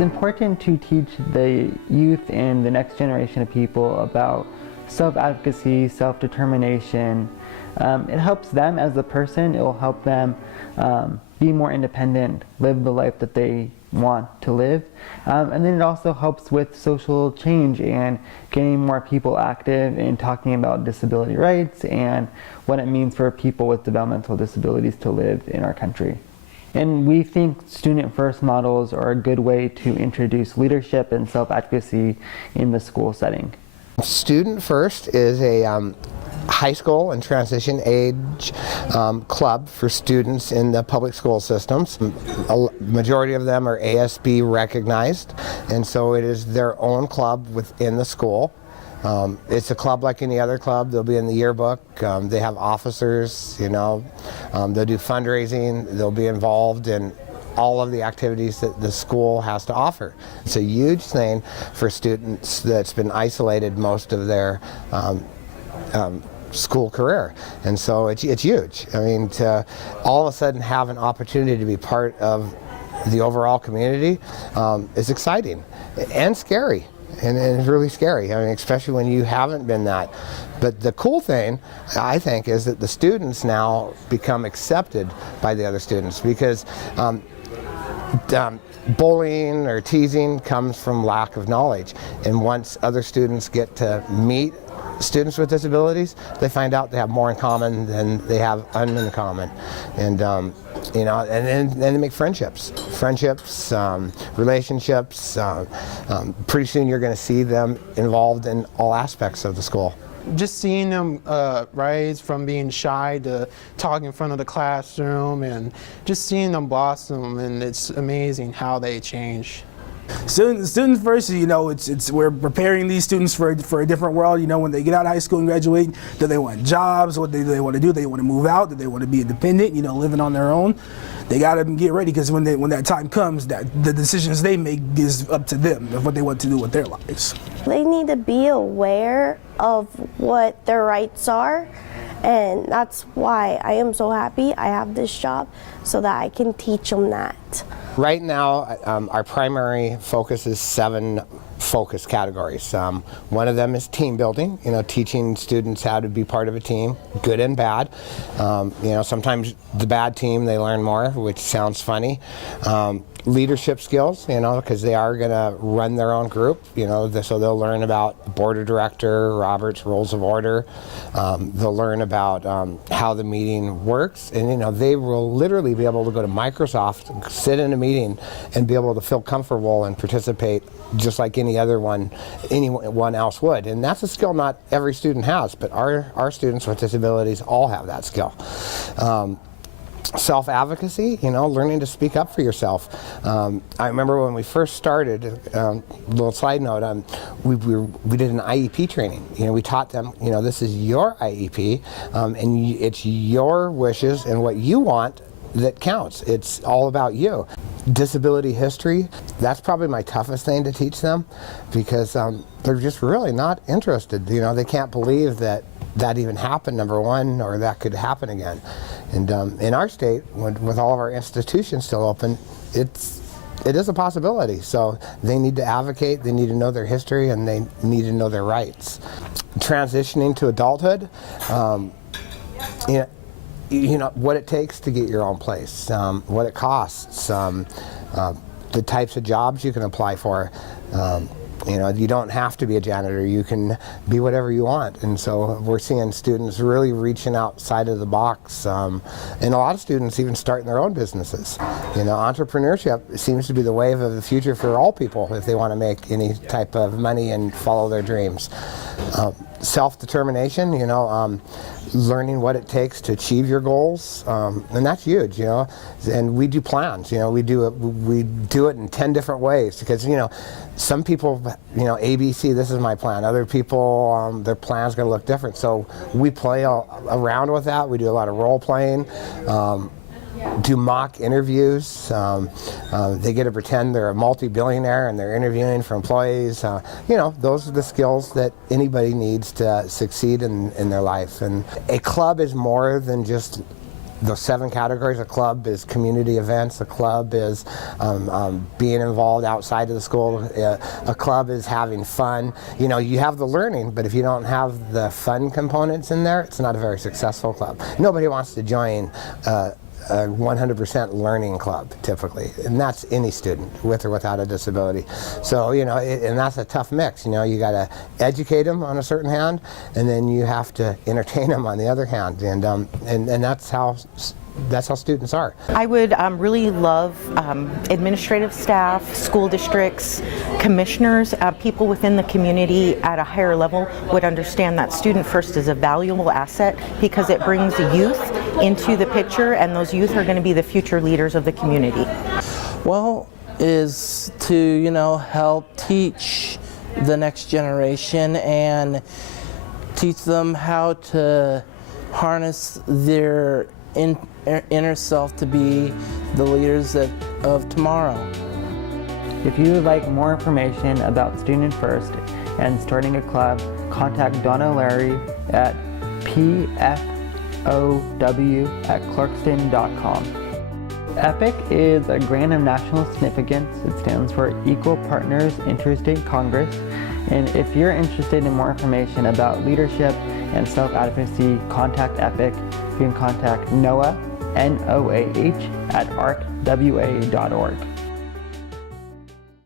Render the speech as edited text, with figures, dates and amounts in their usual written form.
It's important to teach the youth and the next generation of people about self-advocacy, self-determination. It helps them as a person. It will help them be more independent, live the life that they want to live. And then it also helps with social change and getting more people active in talking about disability rights and what it means for people with developmental disabilities to live in our country. And we think student-first models are a good way to introduce leadership and self-advocacy in the school setting. Student First is a high school and transition age club for students in the public school systems. A majority of them are ASB recognized, and so it is their own club within the school. It's a club like any other club. They'll be in the yearbook. They have officers, they'll do fundraising. They'll be involved in all of the activities that the school has to offer. It's a huge thing for students that's been isolated most of their school career, and so it's huge. I mean, to all of a sudden have an opportunity to be part of the overall community is exciting and scary. And it's really scary, I mean, especially when you haven't been that. But the cool thing, I think, is that the students now become accepted by the other students, because bullying or teasing comes from lack of knowledge. And once other students get to meet students with disabilities, they find out they have more in common than they have in common. And and then they make friendships, relationships. Pretty soon you're going to see them involved in all aspects of the school. Just seeing them rise from being shy to talking in front of the classroom, and just seeing them blossom, and it's amazing how they change. Students First, we're preparing these students for a different world. When they get out of high school and graduate, do they want jobs? What do they want to do? Do they want to move out? Do they want to be independent? Living on their own. They got to get ready, because when that time comes, that the decisions they make is up to them of what they want to do with their lives. They need to be aware of what their rights are, and that's why I am so happy I have this job, so that I can teach them that. Right now, our primary focus is 7 focus categories. One of them is team building, teaching students how to be part of a team, good and bad. Sometimes the bad team, they learn more, which sounds funny. Leadership skills, because they are going to run their own group, so they'll learn about board of director, Robert's Rules of Order. They'll learn about how the meeting works, and they will literally be able to go to Microsoft, sit in a meeting, and be able to feel comfortable and participate just like anyone else would. And that's a skill not every student has, but our students with disabilities all have that skill. Self-advocacy, learning to speak up for yourself. I remember when we first started, little side note, we did an IEP training. We taught them, this is your IEP, and it's your wishes and what you want that counts. It's all about you. Disability history, that's probably my toughest thing to teach them, because they're just really not interested. They can't believe that even happened, number one, or that could happen again. And in our state, with all of our institutions still open, it is a possibility. So they need to advocate, they need to know their history, and they need to know their rights. Transitioning to adulthood, what it takes to get your own place, what it costs, the types of jobs you can apply for. You don't have to be a janitor. You can be whatever you want. And so we're seeing students really reaching outside of the box. And a lot of students even starting their own businesses. Entrepreneurship seems to be the wave of the future for all people if they want to make any type of money and follow their dreams. Self-determination, learning what it takes to achieve your goals, and that's huge, And we do plans, we do it in 10 different ways, because some people, ABC, this is my plan. Other people, their plan's going to look different. So we play around with that. We do a lot of role playing. Do mock interviews. They get to pretend they're a multi-billionaire and they're interviewing for employees. Those are the skills that anybody needs to succeed in their life. And a club is more than just those 7 categories. A club is community events. A club is being involved outside of the school. A club is having fun. You know, you have the learning, but if you don't have the fun components in there, it's not a very successful club. Nobody wants to join a 100% learning club, typically, and that's any student, with or without a disability. So, you know, and that's a tough mix. You know, you got to educate them on a certain hand, and then you have to entertain them on the other hand, and that's how students are. I would really love administrative staff, school districts, commissioners, people within the community at a higher level would understand that Student First is a valuable asset because it brings youth into the picture, and those youth are going to be the future leaders of the community. Well, is to, you know, help teach the next generation and teach them how to harness their inner self to be the leaders of tomorrow. If you would like more information about Student First and starting a club, contact Donna Larry at pfow@clarkston.com. EPIC is a grant of national significance. It stands for Equal Partners Interstate Congress. And if you're interested in more information about leadership and self-advocacy, contact EPIC. You can contact Noah, Noah, @arcwa.org.